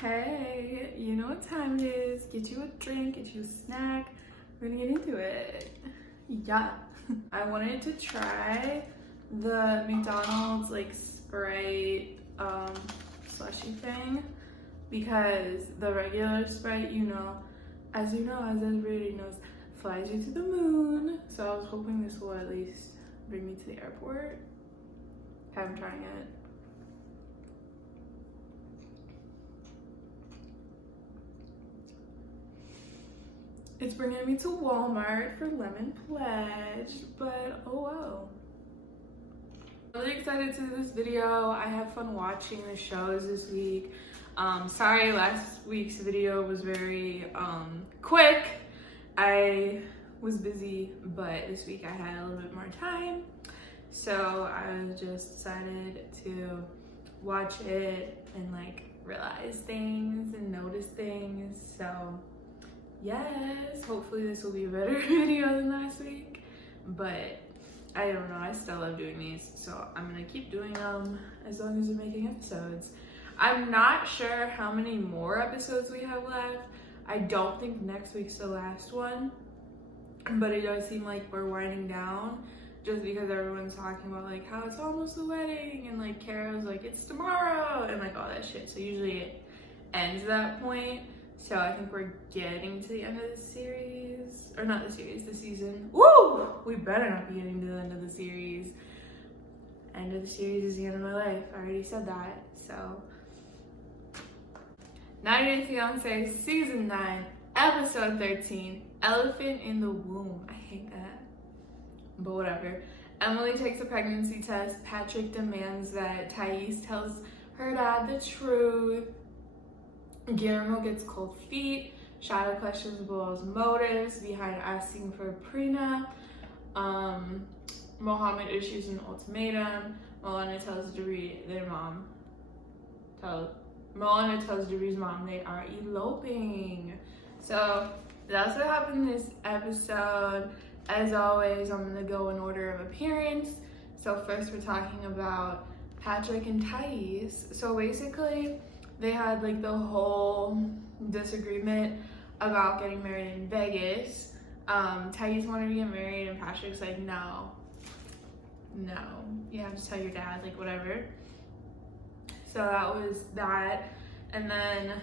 Hey, you know what time it is. Get you a drink, get you a snack. We're gonna get into it. Yeah. I wanted to try the McDonald's like Sprite slushy thing because the regular Sprite, as everybody knows, flies you to the moon. So I was hoping this will at least bring me to the airport. I'm trying it. It's bringing me to Walmart for Lemon Pledge, but oh well. Really excited to do this video. I have fun watching the shows this week. Sorry, last week's video was very quick. I was busy, but this week I had a little bit more time. So I just decided to watch it and like realize things and notice things. So yes, hopefully this will be a better video than last week, but I don't know, I still love doing these, so I'm gonna keep doing them as long as we're making episodes. I'm not sure how many more episodes we have left. I don't think next week's the last one, but it does seem like we're winding down just because everyone's talking about like how it's almost the wedding and like Kara's like it's tomorrow and like all that shit. So usually it ends at that point. So I think we're getting to the end of the series, or not the series, the season. Woo! We better not be getting to the end of the series. End of the series is the end of my life. I already said that. So 90 Day Fiance season 9, episode 13, Elephant in the Womb. I hate that, but whatever. Emily takes a pregnancy test. Patrick demands that Thais tells her dad the truth. Guillermo gets cold feet. Shadow questions Bilal's motives behind asking for a prenup. Mohammed issues an ultimatum. Milana tells Doree's mom they are eloping. So that's what happened this episode. As always, I'm gonna go in order of appearance. So first we're talking about Patrick and Thais. So basically, they had like the whole disagreement about getting married in Vegas. Thais wanted to get married and Patrick's like, no, you have to tell your dad, like whatever. So that was that. And then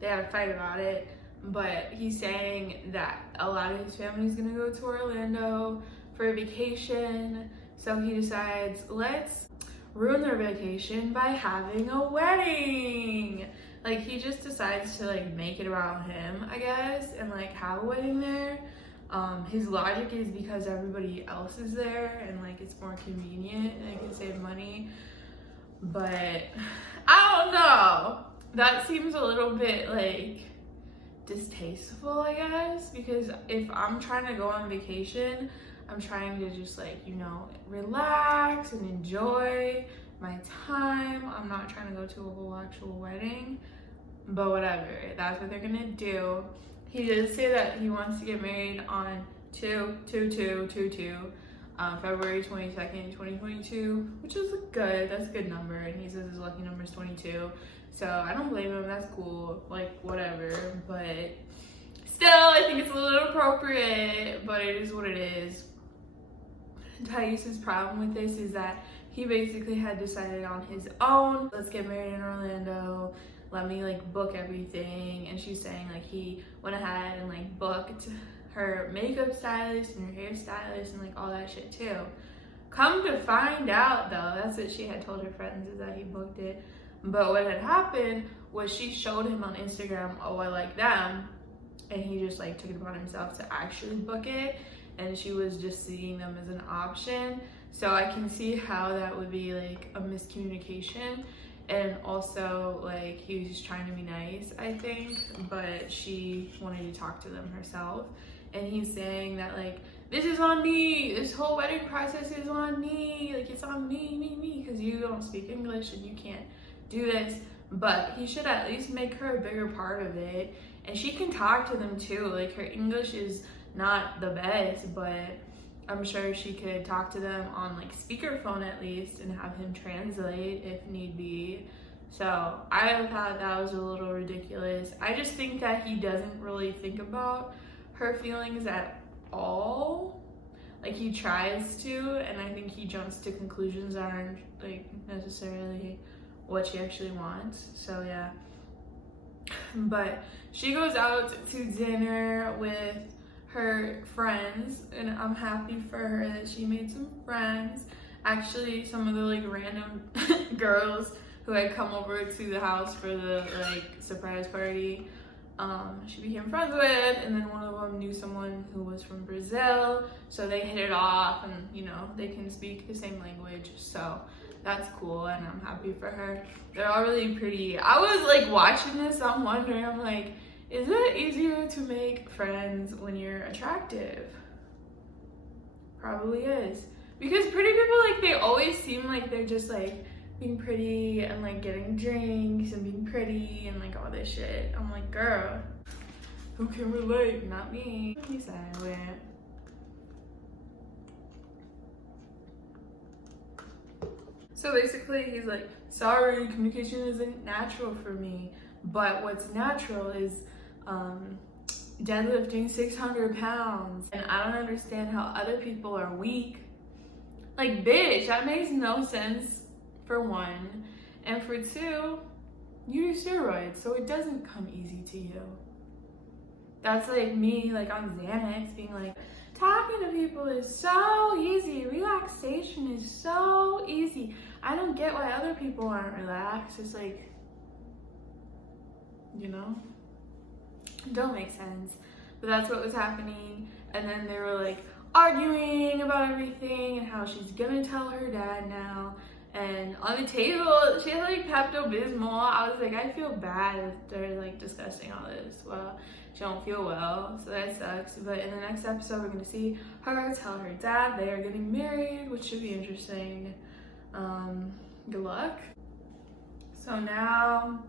they had a fight about it, but he's saying that a lot of his family's gonna go to Orlando for a vacation. So he decides, let's ruin their vacation by having a wedding. Like he just decides to like make it about him, I guess, and like have a wedding there. His logic is because everybody else is there and like it's more convenient and it can save money. But I don't know. That seems a little bit like distasteful, I guess, because if I'm trying to go on vacation, I'm trying to just like, relax and enjoy my time. I'm not trying to go to a whole actual wedding, but whatever, that's what they're gonna do. He did say that he wants to get married on February 22nd, 2022, which is that's a good number, and he says his lucky number is 22. So I don't blame him, that's cool, like whatever, but still I think it's a little appropriate, but it is what it is. Thais' problem with this is that he basically had decided on his own, let's get married in Orlando, let me like book everything. And she's saying like he went ahead and like booked her makeup stylist and her hairstylist and like all that shit too. Come to find out though, that's what she had told her friends, is that he booked it. But what had happened was she showed him on Instagram, oh I like them, and he just like took it upon himself to actually book it, and she was just seeing them as an option. So I can see how that would be like a miscommunication, and also like he was just trying to be nice, I think, but she wanted to talk to them herself. And he's saying that like, this is on me, this whole wedding process is on me, like it's on me, because you don't speak English and you can't do this. But he should at least make her a bigger part of it, and she can talk to them too. Like her English is not the best, but I'm sure she could talk to them on like speakerphone at least and have him translate if need be. So I thought that was a little ridiculous. I just think that he doesn't really think about her feelings at all. Like, he tries to, and I think he jumps to conclusions that aren't like necessarily what she actually wants. So yeah. But she goes out to dinner with her friends, and I'm happy for her that she made some friends. Actually, some of the like random girls who had come over to the house for the like surprise party, she became friends with, and then one of them knew someone who was from Brazil, so they hit it off, and you know, they can speak the same language, so that's cool, and I'm happy for her. They're all really pretty. I was like watching this, I'm wondering, I'm like, is it easier to make friends when you're attractive? Probably is. Because pretty people, like, they always seem like they're just like being pretty and like getting drinks and being pretty and like all this shit. I'm like, girl, who can relate? Not me. Be silent. So basically he's like, sorry, communication isn't natural for me, but what's natural is deadlifting 600 pounds, and I don't understand how other people are weak. Like, bitch, that makes no sense, for one, and for two, you do steroids, so it doesn't come easy to you. That's like me, like on Xanax, being like, talking to people is so easy, relaxation is so easy. I don't get why other people aren't relaxed. It's like, you know, don't make sense. But that's what was happening. And then they were like arguing about everything and how she's gonna tell her dad now. And on the table, she had like Pepto-Bismol. I was like, I feel bad if they're like discussing all this. Well, she don't feel well, so that sucks. But in the next episode, we're gonna see her tell her dad they are getting married, which should be interesting. Good luck. So now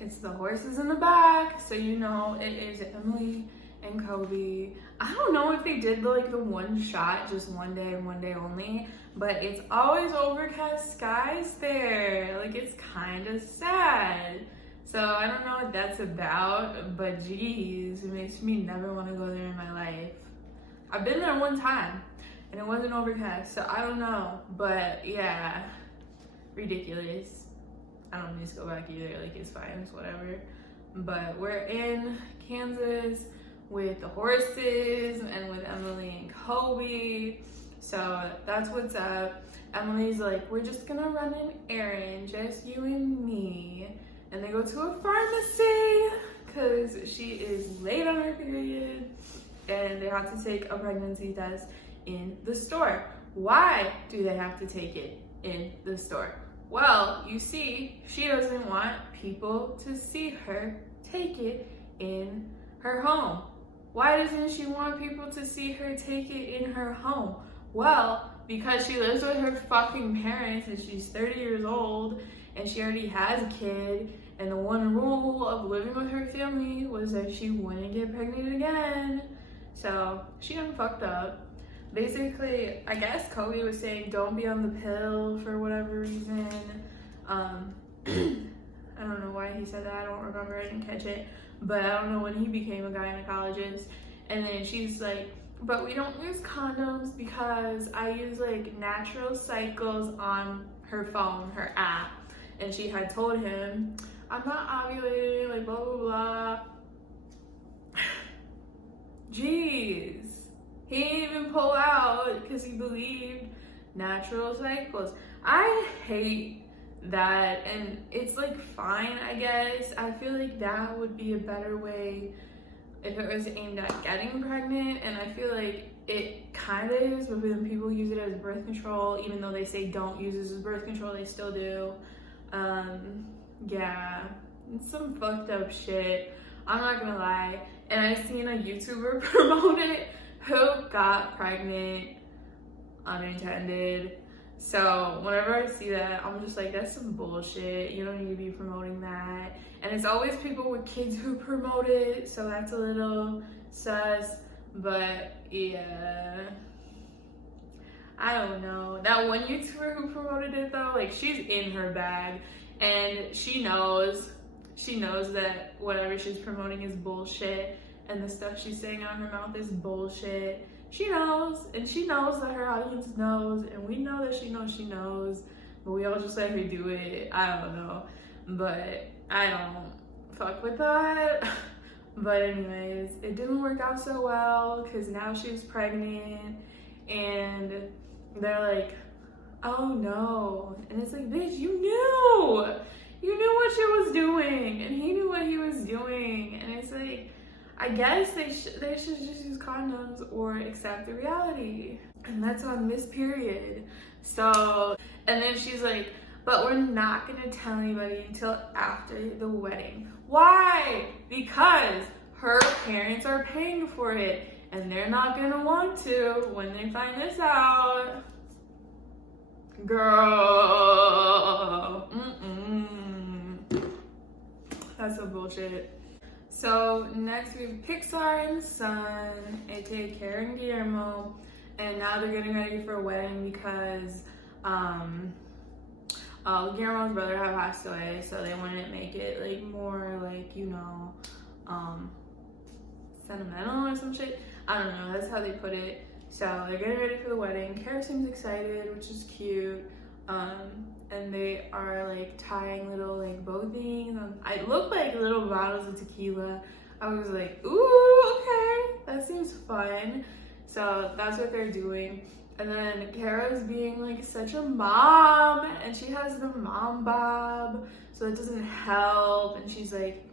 it's the horses in the back, so you know it is Emily and Kobe. I don't know if they did like the one shot just one day and one day only, but it's always overcast skies there. Like, it's kind of sad. So I don't know what that's about, but geez, it makes me never want to go there in my life. I've been there one time and it wasn't overcast, so I don't know, but yeah, ridiculous. I don't need to go back either, like, it's fine, it's whatever. But we're in Kansas with the horses and with Emily and Kobe. So that's what's up. Emily's like, we're just gonna run an errand, just you and me. And they go to a pharmacy because she is late on her period and they have to take a pregnancy test in the store. Why do they have to take it in the store? Well, you see, she doesn't want people to see her take it in her home. Why doesn't she want people to see her take it in her home? Well, because she lives with her fucking parents and she's 30 years old and she already has a kid, and the one rule of living with her family was that she wouldn't get pregnant again. So she done fucked up. Basically, I guess Kobe was saying don't be on the pill for whatever reason. I don't know why he said that, I don't remember, I didn't catch it. But I don't know when he became a gynecologist. And then she's like, but we don't use condoms because I use like natural cycles on her phone, her app. And she had told him, I'm not ovulating, like blah, blah, blah. Jeez. He didn't even pull out because he believed natural cycles. I hate that, and it's like fine, I guess. I feel like that would be a better way if it was aimed at getting pregnant, and I feel like it kind of is, but then people use it as birth control, even though they say don't use it as birth control, they still do. Yeah, it's some fucked up shit, I'm not gonna lie. And I seen a YouTuber promote it who got pregnant unintended. So whenever I see that, I'm just like, that's some bullshit. You don't need to be promoting that. And it's always people with kids who promote it, so that's a little sus. But yeah, I don't know. That one YouTuber who promoted it though, like, she's in her bag. and she knows that whatever she's promoting is bullshit, and the stuff she's saying out her mouth is bullshit. She knows, and she knows that her audience knows, and we know that she knows, but we all just let her do it. I don't know, but I don't fuck with that. But anyways, it didn't work out so well, because now she's pregnant, and they're like, oh no, and it's like, bitch, you knew what she was doing, and he knew what he was doing, and it's like, I guess they should just use condoms or accept the reality. And that's on this period. So, and then she's like, but we're not gonna tell anybody until after the wedding. Why? Because her parents are paying for it, and they're not gonna want to when they find this out. Girl. That's some bullshit. So next we have Pixar and Son, aka Kara and Guillermo, and now they're getting ready for a wedding because Guillermo's brother had passed away, so they wanted to make it like more like, you know, sentimental or some shit. I don't know, that's how they put it. So they're getting ready for the wedding. Kara seems excited, which is cute. And they are like tying little like bow things on. I look like little bottles of tequila. I was like, ooh, okay, that seems fun. So that's what they're doing. And then Kara's being like such a mom, and she has the mom bob, so it doesn't help. And she's like,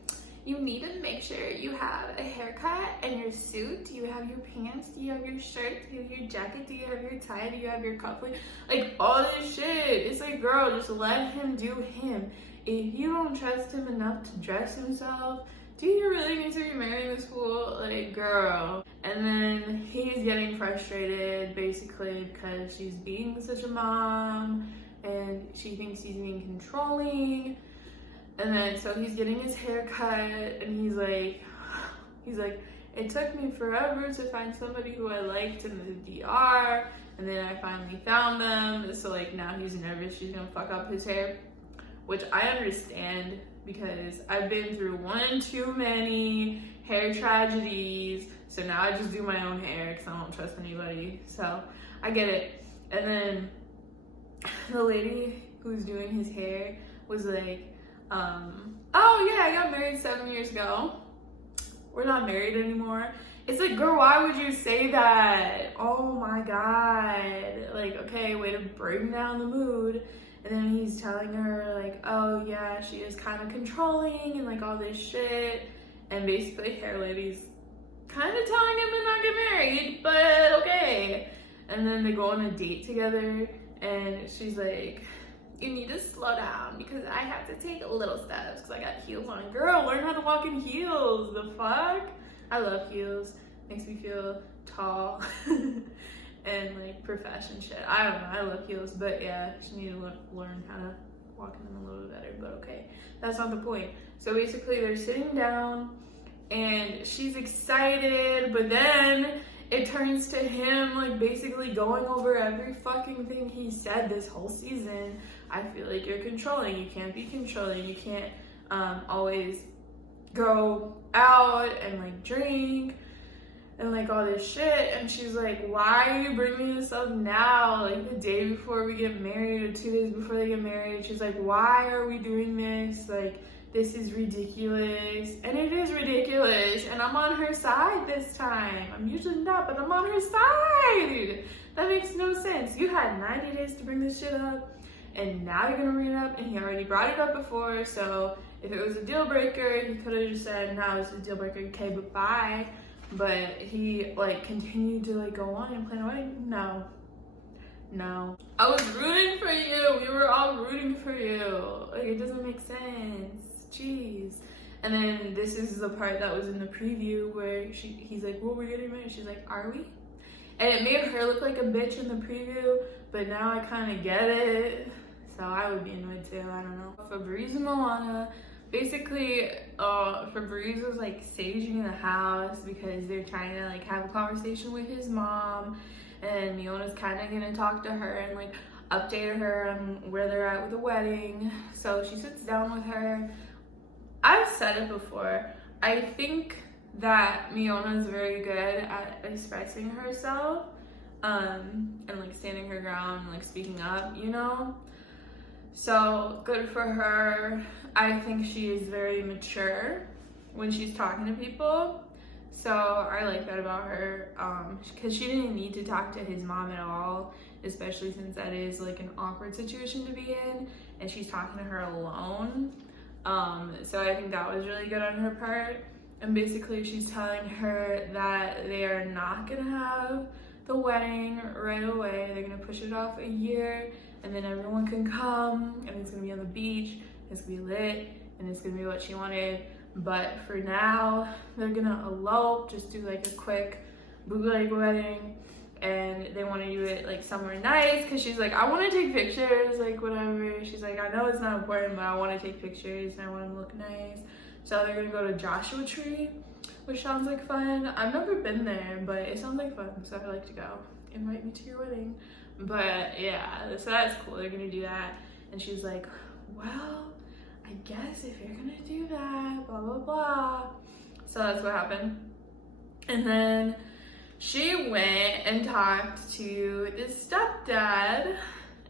you need to make sure you have a haircut and your suit. Do you have your pants? Do you have your shirt? Do you have your jacket? Do you have your tie? Do you have your cufflink? Like all this shit. It's like, girl, just let him do him. If you don't trust him enough to dress himself, do you really need to be marrying this fool? Like, girl. And then he's getting frustrated basically because she's being such a mom and she thinks he's being controlling. And then so he's getting his hair cut, and he's like, it took me forever to find somebody who I liked in the DR, and then I finally found them. So like now he's nervous she's gonna fuck up his hair, which I understand because I've been through one too many hair tragedies. So now I just do my own hair because I don't trust anybody. So I get it. And then the lady who's doing his hair was like, oh yeah, I got married 7 years ago. We're not married anymore. It's like, girl, why would you say that? Oh my God. Like, okay, way to bring down the mood. And then he's telling her like, oh yeah, she is kind of controlling and like all this shit. And basically hair lady's kind of telling him to not get married, but okay. And then they go on a date together, and she's like, you need to slow down because I have to take little steps because I got heels on. Girl, learn how to walk in heels. The fuck? I love heels. Makes me feel tall and like profession shit. I don't know. I love heels, but yeah, she need to learn how to walk in them a little bit better, but okay. That's not the point. So basically they're sitting down and she's excited, but then it turns to him like basically going over every fucking thing he said this whole season. I feel like you're controlling. You can't be controlling. You can't always go out and like drink and like all this shit. And she's like, why are you bringing this up now? Like the day before we get married or 2 days before they get married. She's like, why are we doing this? Like, this is ridiculous. And it is ridiculous. And I'm on her side this time. I'm usually not, but I'm on her side. That makes no sense. You had 90 days to bring this shit up, and now you're gonna bring it up, and he already brought it up before. So if it was a deal breaker, he could have just said, no, it's a deal breaker, okay, but bye. But he like continued to like go on and plan a wedding. No. I was rooting for you. We were all rooting for you. Like, it doesn't make sense. Jeez. And then this is the part that was in the preview where he's like, well, we're getting married. She's like, are we? And it made her look like a bitch in the preview, but now I kind of get it. So I would be annoyed too. I don't know. Fabrice and Moana. Basically, Fabrice was like saging the house because they're trying to like have a conversation with his mom, and Miona's kind of gonna talk to her and like, update her on where they're at with the wedding. So she sits down with her. I've said it before, I think that Miona is very good at expressing herself, and like standing her ground and like speaking up, you know? So good for her. I think she is very mature when she's talking to people. So I like that about her, because she didn't need to talk to his mom at all, especially since that is like an awkward situation to be in, and she's talking to her alone. So I think that was really good on her part. And basically she's telling her that they are not gonna have the wedding right away. They're gonna push it off a year, and then everyone can come, and it's gonna be on the beach, it's gonna be lit, and it's gonna be what she wanted. But for now, they're gonna elope, just do like a quick bootleg wedding, and they want to do it like somewhere nice, because she's like, I want to take pictures, like whatever. She's like, I know it's not important, but I want to take pictures and I want them to look nice. So they're gonna go to Joshua Tree, which sounds like fun. I've never been there, but it sounds like fun, so I'd like to go. Invite me to your wedding. But yeah, so that's cool. They're gonna do that. And she's like, well, I guess if you're gonna do that, blah, blah, blah. So that's what happened. And then she went and talked to this stepdad,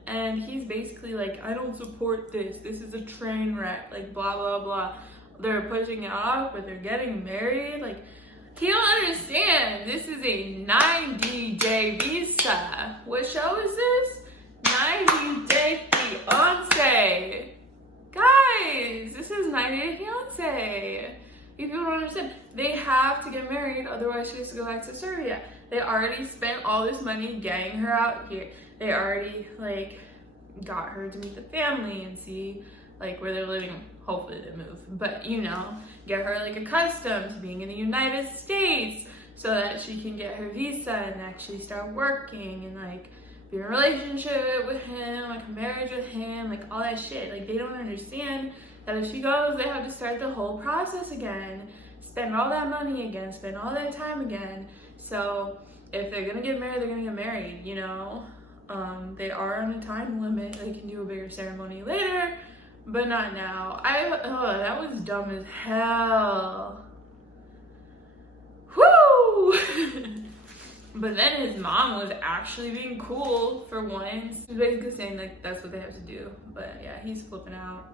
and he's basically like, I don't support this. This is a train wreck, like blah, blah, blah. They're pushing it off, but they're getting married. Like, he don't understand. This is a 90-day visa. What show is this? 90-day fiance. Guys, this is 90-day fiance. If you don't understand, they have to get married, otherwise she has to go back to Serbia. They already spent all this money getting her out here. They already like got her to meet the family and see like where they're living. Hopefully they move, but you know, get her like accustomed to being in the United States so that she can get her visa and actually start working and like be in a relationship with him, like a marriage with him, like all that shit. Like they don't understand that if she goes, they have to start the whole process again, spend all that money again, spend all that time again. So if they're gonna get married, they're gonna get married, you know? They are on a time limit. They can do a bigger ceremony later, but not now. That was dumb as hell. Whoo! But then his mom was actually being cool for once. He's basically saying like that's what they have to do. But yeah, he's flipping out.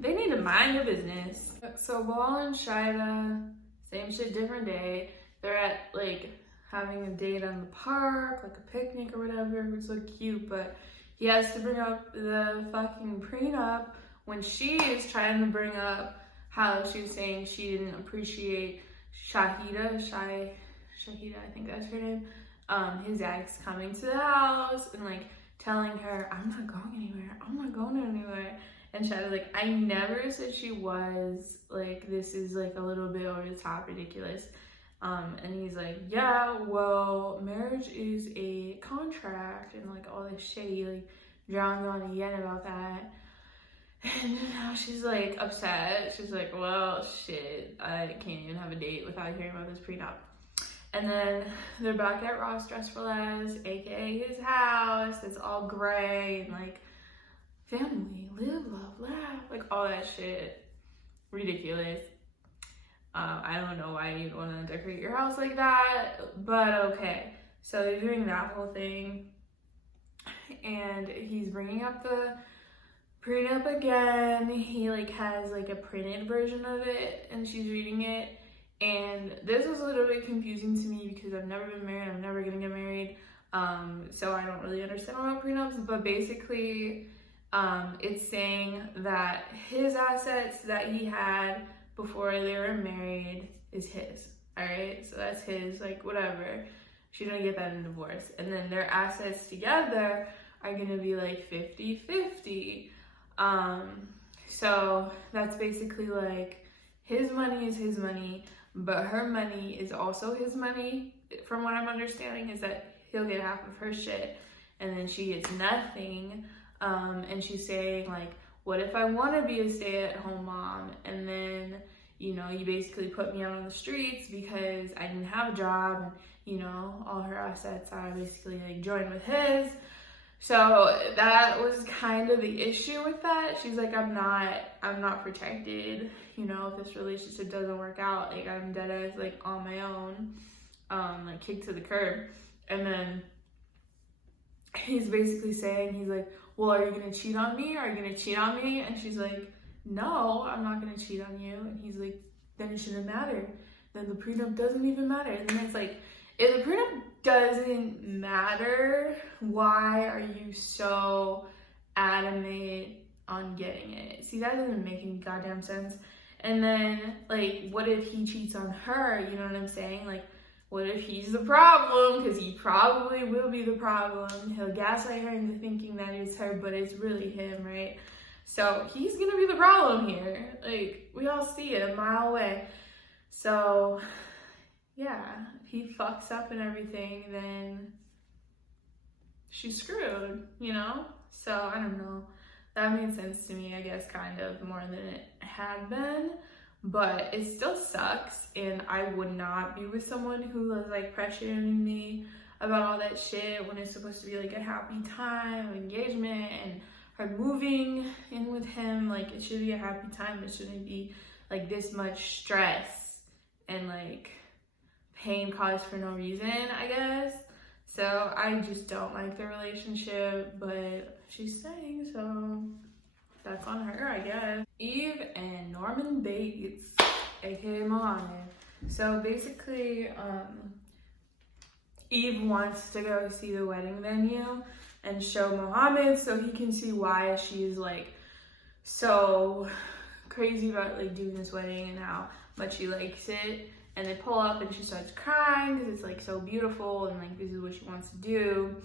They need to mind their business. So Ball and Shida, same shit, different day. They're at like having a date on the park, like a picnic or whatever. It was so cute, but he has to bring up the fucking prenup when she is trying to bring up how she was saying she didn't appreciate Shahida, I think that's her name, his ex coming to the house and like telling her, I'm not going anywhere, I'm not going anywhere. And Shadi's like, I never said she was, like, this is like a little bit over the top ridiculous. And he's like, yeah, well, marriage is a contract and like all this shit. He like drowned on again about that. And now she's like upset. She's like, well, shit, I can't even have a date without hearing about this prenup. And then they're back at Ross Dress for Less, aka his house. It's all gray and like family, live, love, laugh, like all that shit. Ridiculous. I don't know why you'd want to decorate your house like that, but okay. So they're doing that whole thing, and he's bringing up the prenup again. He like has like a printed version of it, and she's reading it. And this was a little bit confusing to me because I've never been married. I'm never gonna get married, so I don't really understand about prenups. But basically, it's saying that his assets that he had before they were married is his, all right? So that's his, like, whatever. She's gonna get that in divorce. And then their assets together are gonna be like 50-50. So that's basically like his money is his money, but her money is also his money. From what I'm understanding is that he'll get half of her shit and then she gets nothing. And she's saying like, what if I want to be a stay-at-home mom and then, you know, you basically put me out on the streets because I didn't have a job and, you know, all her assets are basically like joined with his. So that was kind of the issue with that. She's like, I'm not protected, you know, if this relationship doesn't work out, like I'm dead ass like on my own, like kicked to the curb. And then he's basically saying, he's like, well, are you gonna cheat on me? Are you gonna cheat on me? And she's like, no, I'm not gonna cheat on you. And he's like, then it shouldn't matter. Then the prenup doesn't even matter. And then it's like, if the prenup doesn't matter, why are you so adamant on getting it? See, that doesn't make any goddamn sense. And then, like, what if he cheats on her? You know what I'm saying? Like, what if he's the problem? Because he probably will be the problem. He'll gaslight her into thinking that it's her, but it's really him, right? So he's gonna be the problem here. Like, we all see it a mile away. So yeah, if he fucks up and everything, then she's screwed, you know? So I don't know. That made sense to me, I guess, kind of more than it had been. But it still sucks, and I would not be with someone who was like pressuring me about all that shit when it's supposed to be like a happy time, engagement, and her moving in with him. Like, it should be a happy time. It shouldn't be like this much stress and like pain caused for no reason, I guess. So I just don't like the relationship, but she's staying, so that's on her, I guess. Eve and Norman Bates, aka Mohammed. So basically, Eve wants to go see the wedding venue and show Mohammed so he can see why she's like so crazy about like doing this wedding and how much she likes it. And they pull up and she starts crying because it's like so beautiful and like this is what she wants to do.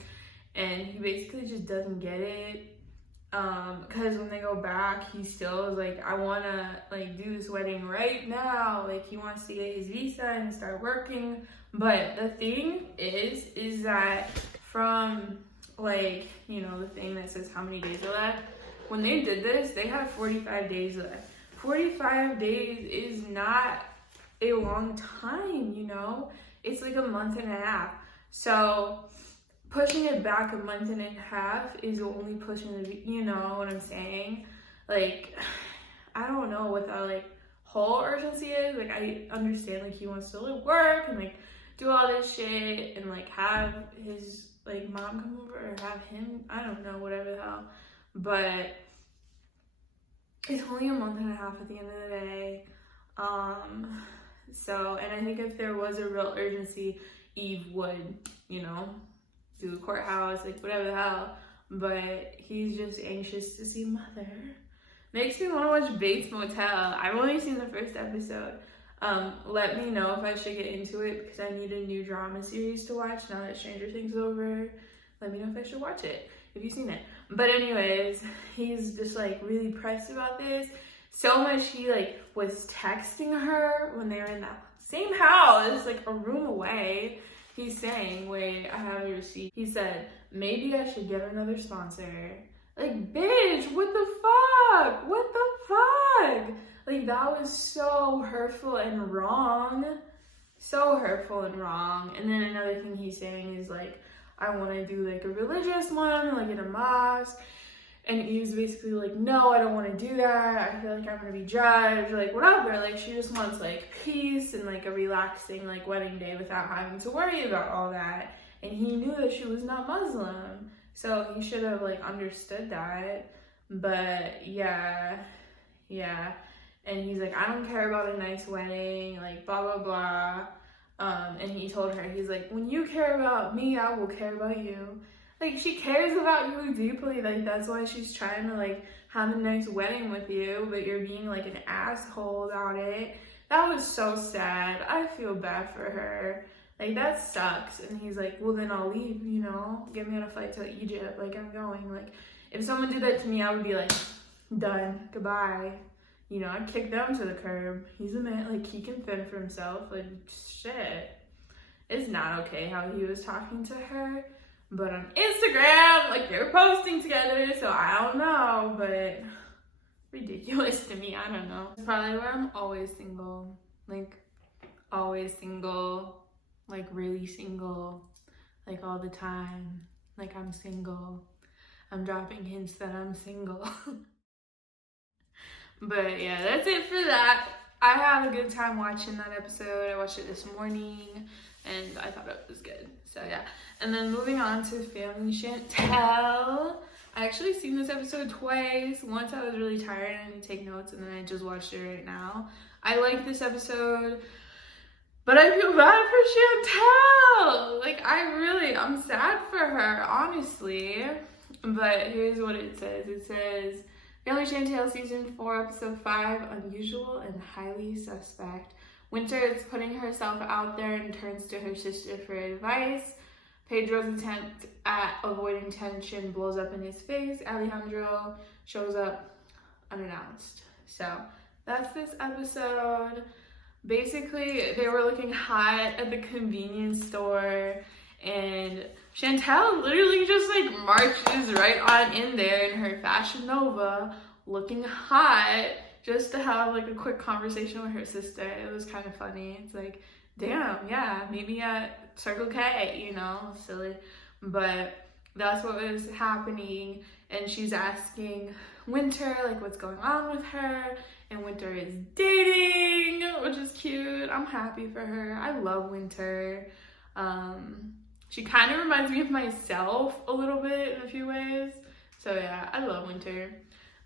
And he basically just doesn't get it. Because when they go back, he still is like, I want to like do this wedding right now. Like, he wants to get his visa and start working. But the thing is that from like, you know, the thing that says how many days are left, when they did this, they had 45 days left. 45 days is not a long time, you know? It's like a month and a half. So pushing it back a month and a half is only pushing it, you know what I'm saying? Like, I don't know what the like whole urgency is. Like, I understand like he wants to like work and like do all this shit and like have his like mom come over or have him, I don't know, whatever the hell. But it's only a month and a half at the end of the day. So, and I think if there was a real urgency, Eve would, you know, do the courthouse, like whatever the hell. But he's just anxious to see Mother. Makes me want to watch Bates Motel. I've only seen the first episode. Let me know if I should get into it because I need a new drama series to watch now that Stranger Things is over. Let me know if I should watch it, if you've seen it. But anyways, he's just like really pressed about this. So much he like was texting her when they were in that same house, like a room away. He's saying, wait, I have a receipt. He said, maybe I should get another sponsor. Like, bitch, what the fuck? What the fuck? Like, that was so hurtful and wrong. So hurtful and wrong. And then another thing he's saying is like, I want to do like a religious one, like in a mosque. And Eve's basically like, no, I don't want to do that. I feel like I'm going to be judged, like whatever. Like, she just wants like peace and like a relaxing like wedding day without having to worry about all that. And he knew that she was not Muslim. So he should have like understood that. But yeah. And he's like, I don't care about a nice wedding, like blah, blah, blah. And he told her, he's like, when you care about me, I will care about you. Like, she cares about you deeply. Like, that's why she's trying to, like, have a nice wedding with you, but you're being, like, an asshole about it. That was so sad. I feel bad for her. Like, that sucks. And he's like, well, then I'll leave, you know? Get me on a flight to Egypt. Like, I'm going. Like, if someone did that to me, I would be like, done. Goodbye. You know, I'd kick them to the curb. He's a man. Like, he can fend for himself. Like, shit. It's not okay how he was talking to her. But on Instagram, like, they were posting together, so I don't know, but ridiculous to me, I don't know. It's probably where I'm always single, like, really single, like, all the time, like, I'm single. I'm dropping hints that I'm single. But yeah, that's it for that. I had a good time watching that episode. I watched it this morning and I thought it was good. So yeah. And then moving on to Family Chantel. I actually seen this episode twice. Once I was really tired and I didn't take notes, and then I just watched it right now. I like this episode, but I feel bad for Chantel. Like, I'm sad for her, honestly. But here's what it says. It says, Family Chantel Season 4, Episode 5, Unusual and Highly Suspect. Winter is putting herself out there and turns to her sister for advice. Pedro's attempt at avoiding tension blows up in his face. Alejandro shows up unannounced. So that's this episode. Basically, they were looking hot at the convenience store, and Chantel literally just like marches right on in there in her Fashion Nova, looking hot, just to have like a quick conversation with her sister. It was kind of funny. It's like, damn, yeah, maybe at Circle K, you know, silly. But that's what was happening, and she's asking Winter like what's going on with her, and Winter is dating, which is cute. I'm happy for her. I love Winter. She kind of reminds me of myself a little bit in a few ways. So yeah, I love Winter.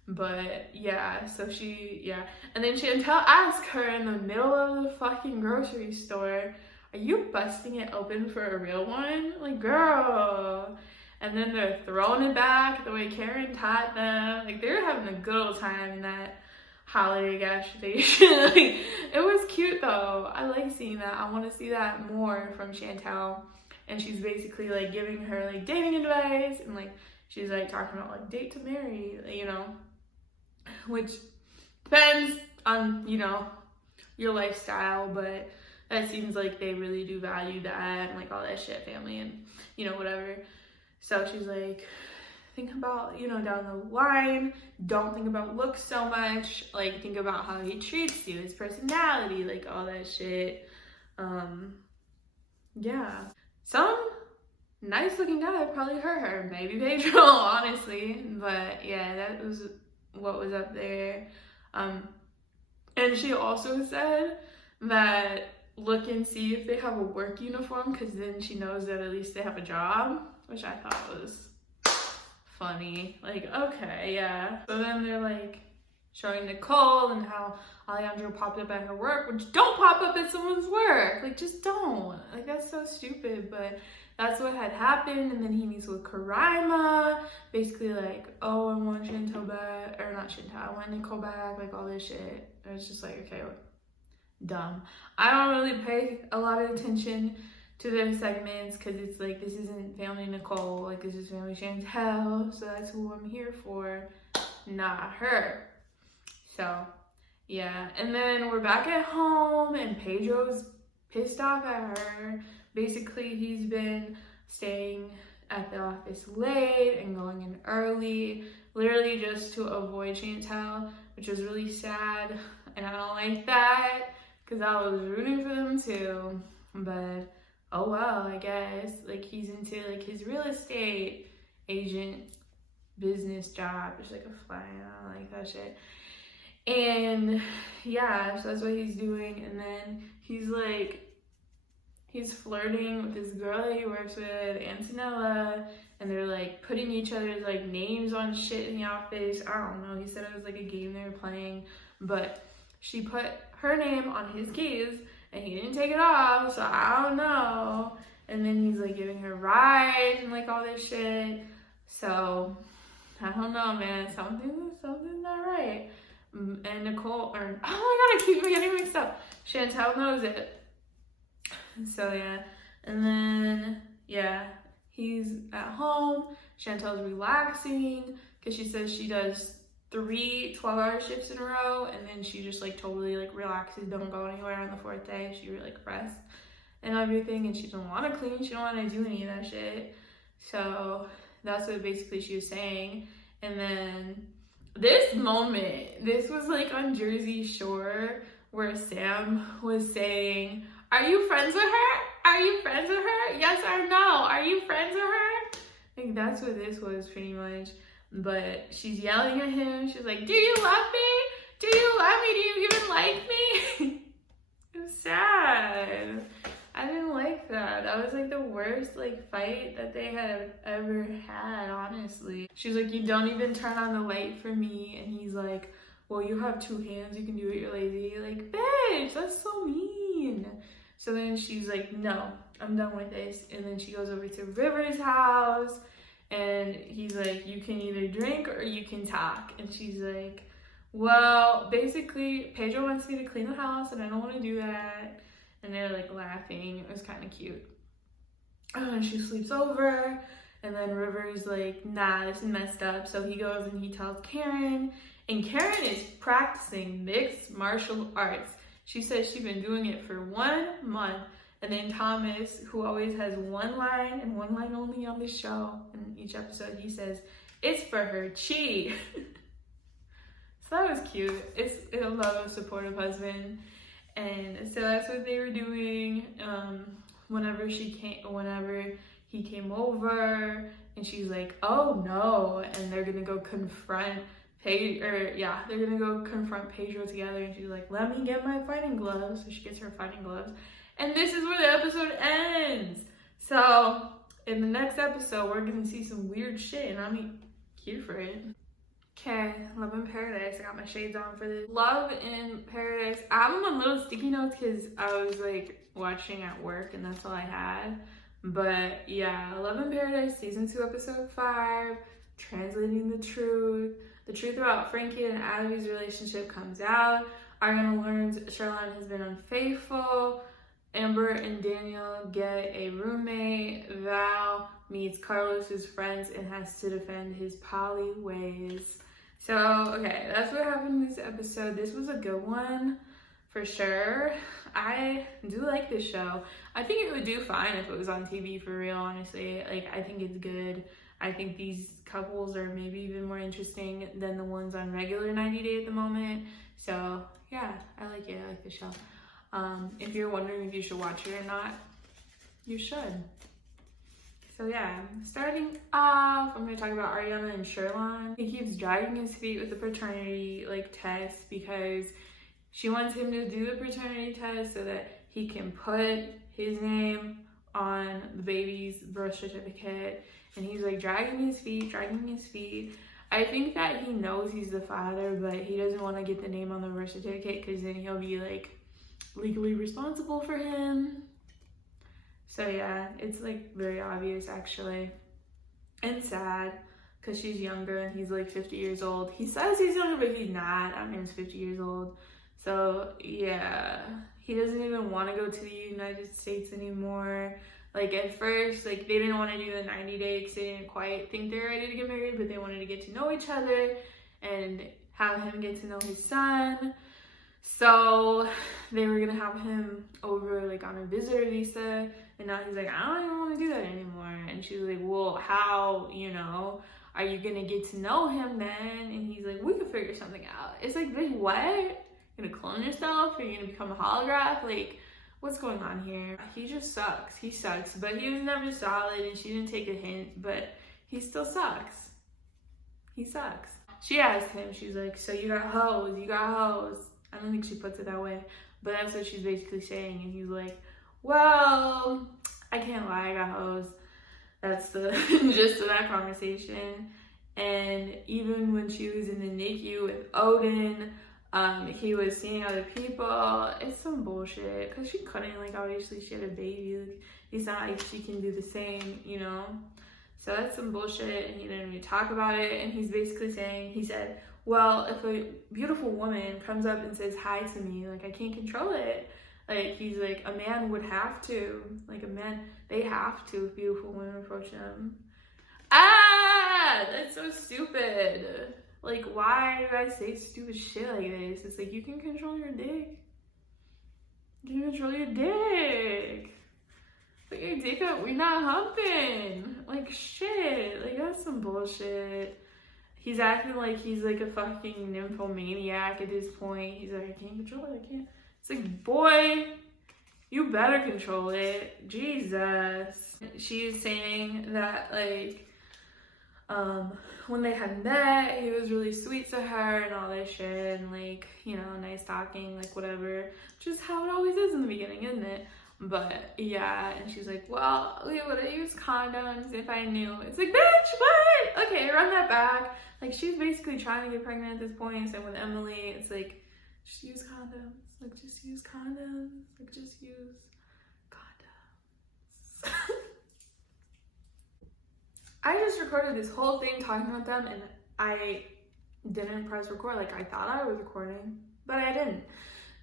But yeah, so and then Chantel asks her in the middle of the fucking grocery store, are you busting it open for a real one? Like, girl. And then they're throwing it back the way Karen taught them. Like, they're having a good old time in that holiday gas station. Like, it was cute though. I like seeing that. I want to see that more from Chantel. And she's basically like giving her like dating advice, and like she's like talking about like date to marry, you know, which depends on, you know, your lifestyle, but that seems like they really do value that and like all that shit, family and, you know, whatever. So she's like, think about, you know, down the line, don't think about looks so much, like think about how he treats you, his personality, like all that shit. Yeah, some nice looking guy probably hurt her, maybe Pedro, honestly, but yeah, that was what was up there. And she also said that look and see if they have a work uniform, because then she knows that at least they have a job, which I thought was funny. Like, okay, yeah. So then they're like showing Nicole and how Alejandro popped up at her work, which don't pop up at someone's work. Like, just don't. Like, that's so stupid, but that's what had happened. And then he meets with Karima, basically like, oh, I want Chantel back, or not Chantel, I want Nicole back, like all this shit. And it's just like, okay, dumb. I don't really pay a lot of attention to their segments, because it's like, this isn't Family Nicole, like this is Family Chantel, so that's who I'm here for, not her. So yeah, and then we're back at home and Pedro's pissed off at her. Basically, he's been staying at the office late and going in early, literally just to avoid Chantel, which is really sad, and I don't like that, because I was rooting for them too. But oh well, I guess. Like, he's into like his real estate agent business job, just like a fly, I don't like that shit. And yeah, so that's what he's doing. And then he's like, he's flirting with this girl that he works with, Antonella, and they're like putting each other's like names on shit in the office. I don't know, he said it was like a game they were playing, but she put her name on his keys and he didn't take it off, so I don't know. And then he's like giving her rides and like all this shit. So I don't know, man, something's not right. And Nicole, or oh my god, I keep getting mixed up. Chantel knows it. So yeah, and then yeah, he's at home. Chantel's relaxing because she says she does 3 12-hour shifts in a row, and then she just like totally like relaxes, don't go anywhere on the 4th day. She like rests and everything, and she don't want to clean, she don't want to do any of that shit. So that's what basically she was saying. And then this moment, this was like on Jersey Shore, where Sam was saying, are you friends with her? Are you friends with her? Yes or no? Are you friends with her? Like, that's what this was pretty much. But she's yelling at him. She's like, do you love me? Do you love me? Do you even like me? It was sad. I didn't like that. That was like the worst like fight that they had ever had, honestly. She's like, you don't even turn on the light for me. And he's like, well, you have 2 hands. You can do it. You're lazy. Like, bitch, that's so mean. So then she's like, no, I'm done with this. And then she goes over to River's house. And he's like, you can either drink or you can talk. And she's like, well, basically, Pedro wants me to clean the house and I don't want to do that. And they're like laughing. It was kind of cute. And she sleeps over. And then River's like, nah, this is messed up. So he goes and he tells Karen. And Karen is practicing mixed martial arts. She says she's been doing it for 1 month. And then Thomas, who always has 1 line and 1 line only on the show, in each episode, he says, it's for her chi. So that was cute. It's a love, supportive husband. And so that's what they were doing. Whenever he came over, and she's like, oh no, and they're gonna go confront they're gonna go confront Pedro together, and she's like, let me get my fighting gloves. So she gets her fighting gloves. And this is where the episode ends. So in the next episode, we're gonna see some weird shit, and I'm here for it. Okay, Love in Paradise. I got my shades on for this. Love in Paradise. I have them on little sticky notes because I was like watching at work and that's all I had. But yeah, Love in Paradise season 2 episode 5, translating the truth. The truth about Frankie and Abby's relationship comes out. Ariana learns Sherlon has been unfaithful. Amber and Daniel get a roommate. Val meets Carlos's friends and has to defend his poly ways. So, okay, that's what happened in this episode. This was a good one, for sure. I do like this show. I think it would do fine if it was on TV, for real, honestly. Like, I think it's good. I think these couples are maybe even more interesting than the ones on regular 90 Day at the moment. So, yeah, I like it. I like the show. If you're wondering if you should watch it or not, you should. So yeah, starting off, I'm going to talk about Ariana and Sherlon. He keeps dragging his feet with the paternity test because she wants him to do the paternity test so that he can put his name on the baby's birth certificate. And he's like dragging his feet. I think that he knows he's the father, but he doesn't want to get the name on the birth certificate because then he'll be like legally responsible for him. So yeah, it's like very obvious actually, and sad because she's younger and he's like 50 years old. He says he's younger, but he's not. That man's 50 years old. So yeah, he doesn't even want to go to the United States anymore. Like at first, like they didn't want to do the 90 Day because they didn't quite think they were ready to get married, but they wanted to get to know each other and have him get to know his son. So they were gonna have him over like on a visitor visa, and now he's like, I don't even want to do that anymore. And she's like, well, how, are you gonna get to know him then? And he's like, we could figure something out. It's like, bitch, what? You're gonna clone yourself? Are you gonna become a holograph? Like, what's going on here? He just sucks. He sucks, but he was never solid, and she didn't take a hint, but he still sucks. He sucks. She asked him, she's like, so you got hoes, I don't think she puts it that way, but that's what she's basically saying. And he's like, well, I can't lie, I got hoes. That's the gist of that conversation. And even when she was in the NICU with Odin, he was seeing other people. It's some bullshit, because she couldn't, like, obviously she had a baby. Like, it's not like she can do the same, So that's some bullshit, and he didn't really talk about it. And he's basically saying, he said, well, if a beautiful woman comes up and says hi to me, like, I can't control it. Like, he's like, a man would have to. Like, a man, they have to if beautiful women approach them. Ah! That's so stupid. Like, why do you guys say stupid shit like this? It's like, you can control your dick. You can control your dick. Put your dick up, we're not humping. Like, shit. Like, that's some bullshit. He's acting like he's like a fucking nymphomaniac at this point. He's like, I can't control it, I can't. It's like, boy, you better control it. Jesus. She's saying that, like, When they had met, he was really sweet to her and all this shit, and like, you know, nice talking, like whatever, just how it always is in the beginning, isn't it? But yeah, and she's like, well, we would have used condoms if I knew. It's like, bitch, what? Okay, run that back. Like, she's basically trying to get pregnant at this point. So with Emily, it's like, just use condoms. Like, just use condoms. Like, just use condoms. I just recorded this whole thing talking about them, and I didn't press record. Like, I thought I was recording, but I didn't.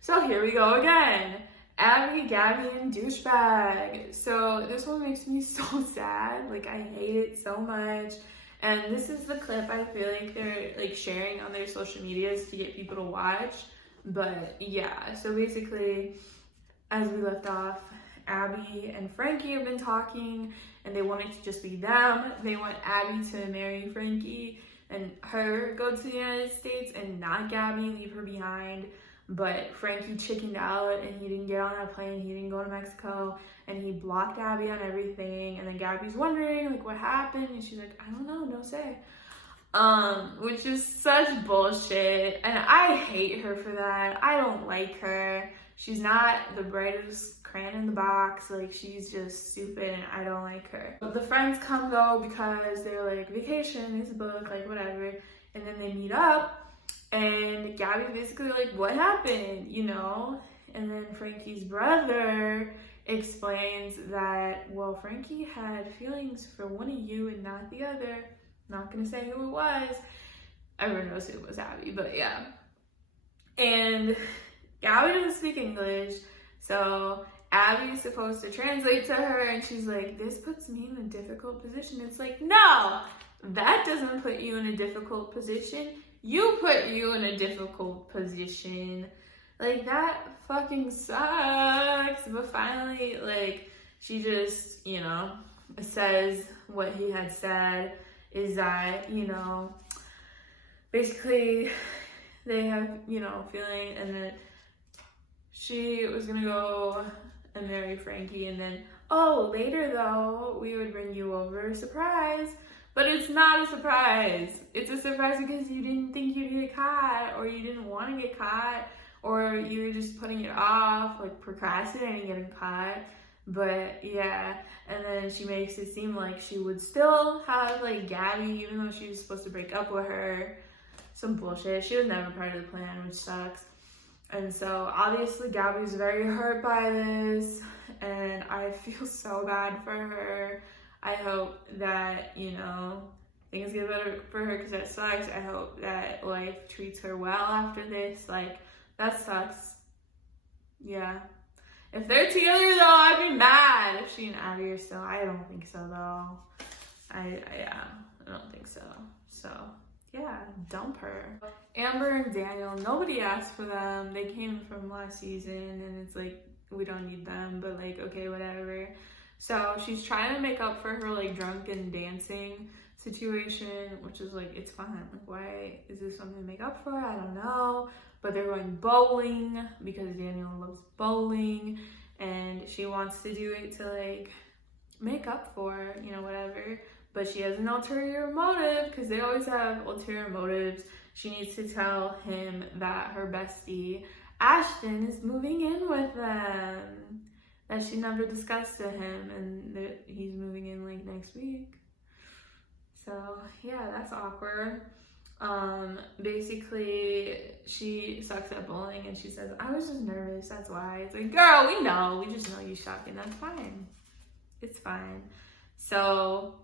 So here we go again. Abby, Gabby, and douchebag. So this one makes me so sad. Like, I hate it so much. And this is the clip I feel like they're like sharing on their social medias to get people to watch. But yeah, so basically, as we left off, Abby and Frankie have been talking, and they want it to just be them. They want Abby to marry Frankie and her go to the United States, and not Gabby, leave her behind. But Frankie chickened out, and he didn't get on a plane, he didn't go to Mexico, and he blocked Abby on everything. And then Gabby's wondering, like, what happened? And she's like, I don't know, no say. Which is such bullshit, and I hate her for that. I don't like her. She's not the brightest crayon in the box. Like, she's just stupid, and I don't like her. But the friends come, though, because they're like, vacation is booked, like, whatever. And then they meet up. And Gabby's basically like, what happened, you know? And then Frankie's brother explains that, well, Frankie had feelings for one of you and not the other. Not gonna say who it was. Everyone knows who it was, Abby, but yeah. And Gabby doesn't speak English, so Abby's supposed to translate to her, and she's like, this puts me in a difficult position. It's like, no, that doesn't put you in a difficult position. You put you in a difficult position. Like, that fucking sucks. But finally, like, she just, you know, says what he had said, is that, you know, basically they have, you know, feeling, and then she was gonna go and marry Frankie, and then, oh, later though, we would bring you over, surprise. But it's not a surprise. It's a surprise because you didn't think you'd get caught, or you didn't want to get caught, or you were just putting it off, like procrastinating getting caught. But yeah, and then she makes it seem like she would still have like Gabby, even though she was supposed to break up with her. Some bullshit. She was never part of the plan, which sucks. And so obviously Gabby's very hurt by this, and I feel so bad for her. I hope that, you know, things get better for her, because that sucks. I hope that life treats her well after this. Like, that sucks. Yeah. If they're together, though, I'd be mad if she and Abby are still. I don't think so, though. I don't think so. So, yeah, dump her. Amber and Daniel, nobody asked for them. They came from last season, and it's like, we don't need them, but like, okay, whatever. So she's trying to make up for her like drunken dancing situation, which is like, it's fine. Like, why is this something to make up for? I don't know. But they're going bowling because Daniel loves bowling, and she wants to do it to like make up for, you know, whatever. But she has an ulterior motive, because they always have ulterior motives. She needs to tell him that her bestie Ashton is moving in with them, that she never discussed to him, and that he's moving in like next week. So yeah, that's awkward. Basically she sucks at bowling, and she says, I was just nervous, that's why. It's like, girl, we know, we just know you suck, and that's fine. It's fine. So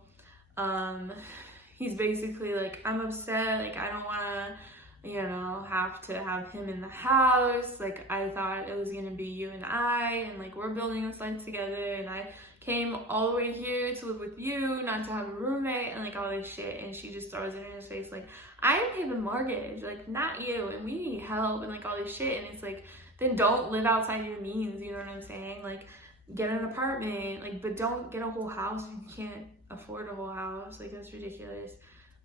he's basically like, I'm upset, like, I don't want to, you know, have to have him in the house. Like, I thought it was gonna be you and I, and like, we're building this life together, and I came all the way here to live with you, not to have a roommate, and like all this shit. And she just throws it in his face like, I pay the mortgage, like, not you, and we need help, and like all this shit. And it's like, then don't live outside your means, you know what I'm saying? Like, get an apartment, like, but don't get a whole house if you can't afford a whole house. Like, that's ridiculous.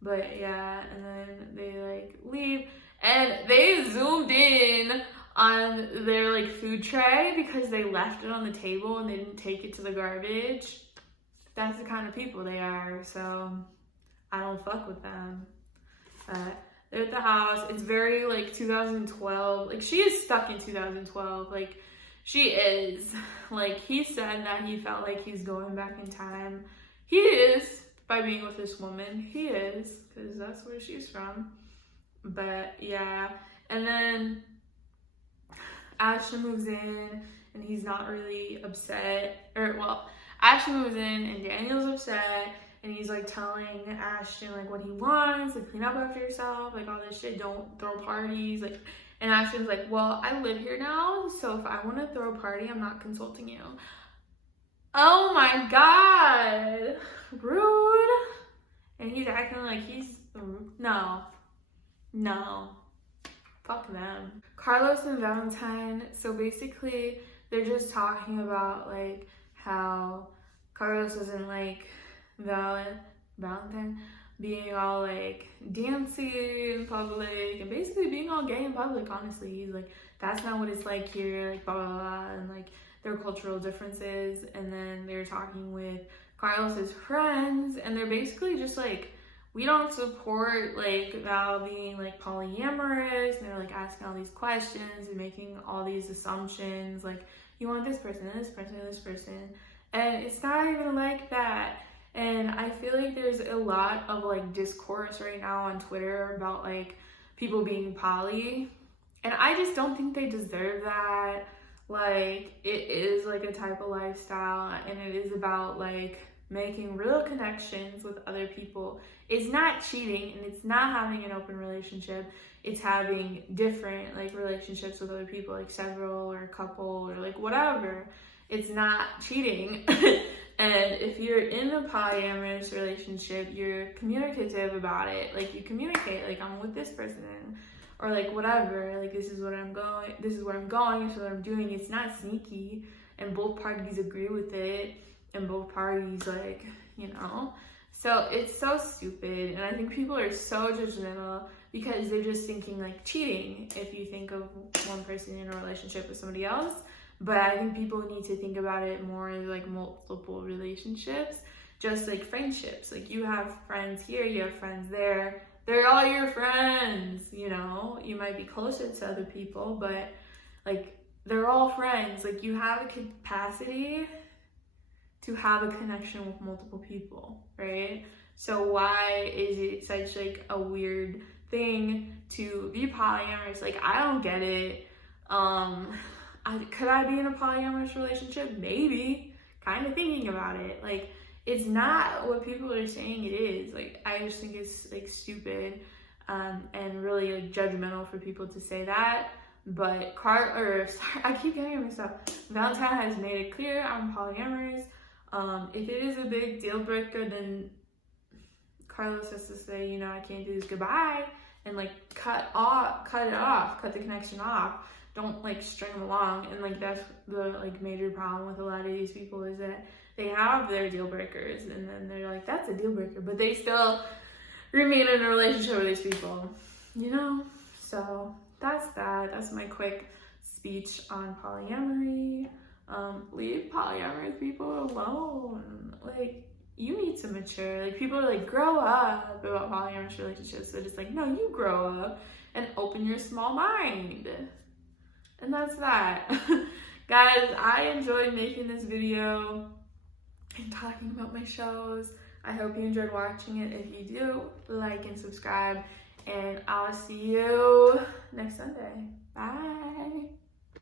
But yeah, and then they like leave, and they zoomed in on their like food tray because they left it on the table and they didn't take it to the garbage. That's the kind of people they are. So I don't fuck with them. They're at the house. It's very like 2012. Like she is stuck in 2012. Like she is. Like he said that he felt like he's going back in time. He is by being with this woman. He is, because that's where she's from. But yeah. And then Ashton moves in and he's not really upset. Or well, Ashton moves in and Daniel's upset. And he's like telling Ashton like what he wants, like clean up after yourself, like all this shit, don't throw parties, like. And Ashton's like, well, I live here now, so if I want to throw a party, I'm not consulting you. Oh my god, rude. And he's acting like he's no, fuck them. Carlos and Valentine. So basically, they're just talking about like how Carlos doesn't like Valentine being all like dancing in public and basically being all gay in public. Honestly, he's like, that's not what it's like here, like blah blah blah, and like their cultural differences. And then they're talking with Carlos's friends and they're basically just like, we don't support like Val being like polyamorous, and they're like asking all these questions and making all these assumptions like you want this person and this person and this person, and it's not even like that. And I feel like there's a lot of like discourse right now on Twitter about like people being poly, and I just don't think they deserve that. Like it is like a type of lifestyle and it is about like making real connections with other people. It's not cheating and it's not having an open relationship. It's having different like relationships with other people, like several or a couple or like whatever. It's not cheating. And if you're in a polyamorous relationship, you're communicative about it. Like you communicate, like I'm with this person, or like whatever. Like this is what I'm going. This is where I'm going. This is what I'm doing. It's not sneaky, and both parties agree with it, and both parties like So it's so stupid, and I think people are so judgmental because they're just thinking like cheating if you think of one person in a relationship with somebody else. But I think people need to think about it more as like multiple relationships, just like friendships. Like you have friends here, you have friends there. They're all your friends, You might be closer to other people, but like they're all friends. Like you have a capacity to have a connection with multiple people, right? So why is it such like a weird thing to be polyamorous? Like I don't get it. Could I be in a polyamorous relationship? Maybe. Kind of thinking about it. Like, it's not what people are saying it is. Like, I just think it's, like, stupid and really, like, judgmental for people to say that. But I keep getting mixed up. Valentine has made it clear I'm polyamorous. If it is a big deal breaker, then Carlos has to say, I can't do this, goodbye. And, like, cut the connection off. Don't like string them along. And like that's the like major problem with a lot of these people is that they have their deal breakers and then they're like, that's a deal breaker, but they still remain in a relationship with these people, So that's my quick speech on polyamory. Leave polyamorous people alone. Like you need to mature. Like people are like, grow up about polyamorous relationships. So just like, no, you grow up and open your small mind. And that's that. Guys, I enjoyed making this video and talking about my shows. I hope you enjoyed watching it. If you do, like and subscribe. And I'll see you next Sunday. Bye.